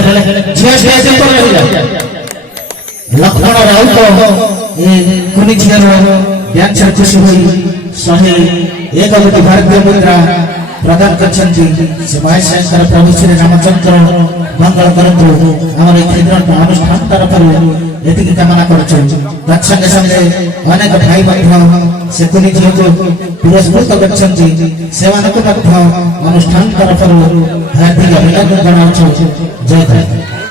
झिया stage पर रहिला लक्ष्मण राउत ए कुनी झिया डांसर खुशी हुई सहे एक कोटी भारतीय मुद्रा प्रदान करछंती से महाशंकर प्रभु श्री रामचंद्र मंगल करंतु हमर क्षेत्र अनुष्ठान तरफरु एतिक कामना करछु तत्संगे संगे अनेक भाई बंधु से कुनी झिया को पुरस्कृत करछंती सेवानक मध्य अनुष्ठान तरफरु हार्दिक अभिनंदन जणाउछु जय जय।